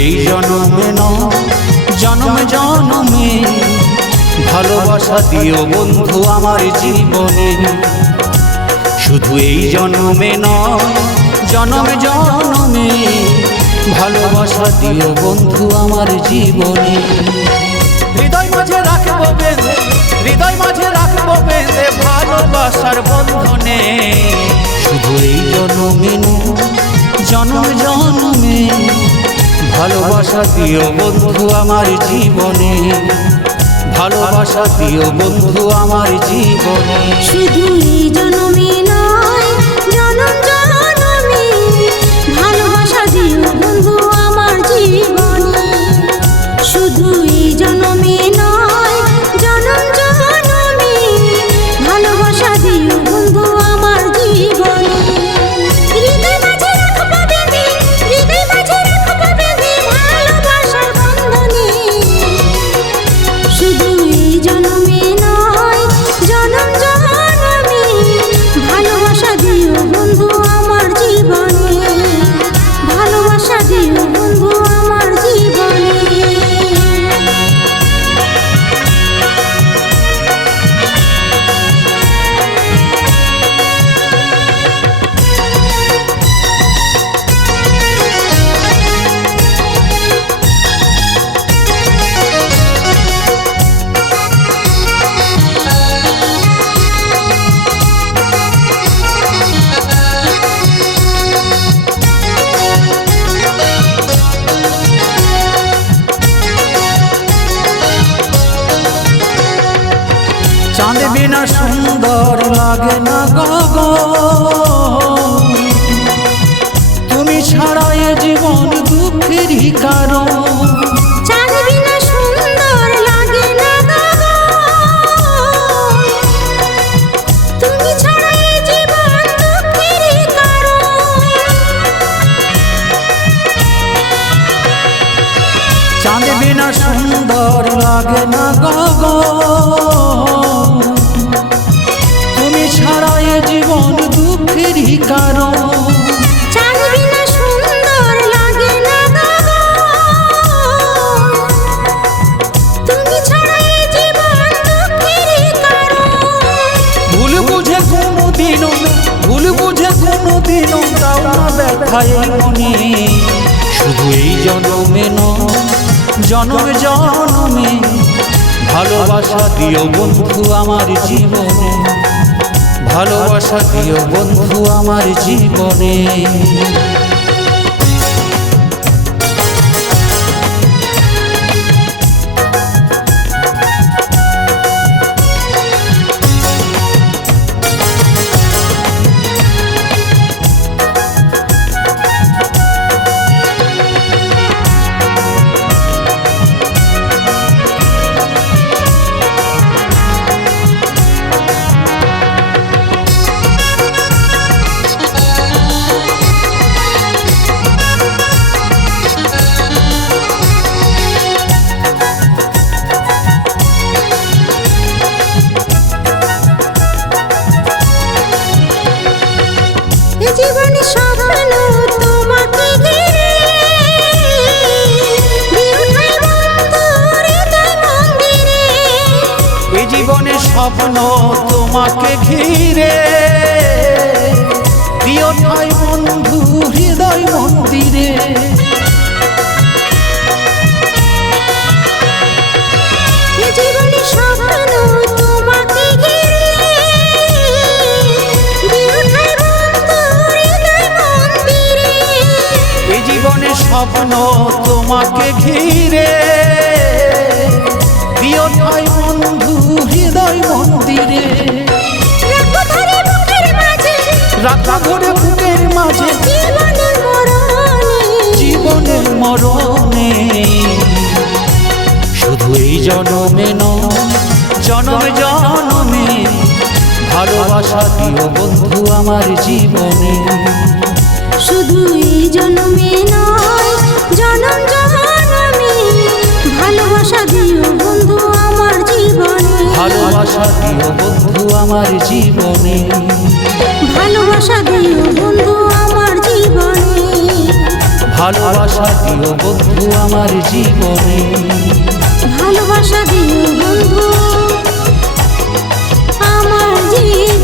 এই জনমে জনমে জনমে ভালোবাসা দিও বন্ধু আমার জীবনে। শুধু এই জনমে নয় জনমে জনমে ভালোবাসা দিও বন্ধু আমার জীবনে। হৃদয় মাঝে রাখবো বেঁধে, হৃদয় মাঝে রাখবো বেঁধে ভালোবাসার বন্ধনে। শুধু এই জনমে নয় জনমে জনমে ভালোবাসা দিও বন্ধু আমার জীবনে, ভালোবাসা দিও বন্ধু আমার জীবনে। শুধু এই জনমে নয় জনম জনমে ভালোবাসা দিও বন্ধু আমার জীবনে। শুধু এই জনমে নয় জনম জনমে ভালোবাসা দিও বন্ধু আমার জীবনে। হৃদয় মাঝে রাখবো বেঁধে, হৃদয় মাঝে রাখবো বেঁধে ভালোবাসার বন্ধনে। শুধু এই জনমে নয় জনম জনমে ভালোবাসা দিও বন্ধু আমার জীবনে, ভালোবাসা দিও বন্ধু আমার জীবনে। চাঁদ বিনা সুন্দর লাগে না গগন, তুমি ছাড়া এ জীবন দুঃখেরই কারণ। চাঁদ বিনা সুন্দর লাগে না গগন, তুমি ছাড়া এ জীবন দুঃখেরই কারণ। চাঁদ বিনা সুন্দর লাগে না গগন, তুমি ছাড়া এ জীবন দুঃখেরই কারণ। চাঁদ বিনা সুন্দর লাগে না গগন, তুমি ছাড়া এ জীবন দুঃখেরই কারণ। ভুল বুঝে কোনোদিনও, ভুল বুঝে কোনোদিনও দাও না ব্যথা এই মনে। শুধু এই জনমে নয় জনমে জনমে ভালোবাসা দিও বন্ধু আমার জীবনে, ভালোবাসা দিও বন্ধু আমার জীবনে। জীবনে স্বপ্ন তোমাকে ঘিরে দিওঠাই বন্ধু হৃদয় মন্দিরে। এ জীবনে স্বপ্ন তোমাকে ঘিরে দিওঠাই বন্ধু হৃদয় মন্দিরে। জীবনে স্বপ্ন তোমাকে ঘিরে দিওঠাই বন্ধু হৃদয় মন্দিরে। এই জীবনে স্বপ্ন তোমাকে ঘিরে জনমে নয় জনমে জনমে ভালোবাসা দিও বন্ধু আমার জীবনে। শুধু এই জন্মে নয় জনম জনমে ভালোবাসা দিও বন্ধু আমার জীবনে। ভালোবাসা দিও বন্ধু আমার জীবনে। ভালোবাসা দিও বন্ধু আমার জীবনে। ভালোবাসা দিও বন্ধু আমার জীবনে। ভালোবাসা দিও বন্ধু আমার জীবনে।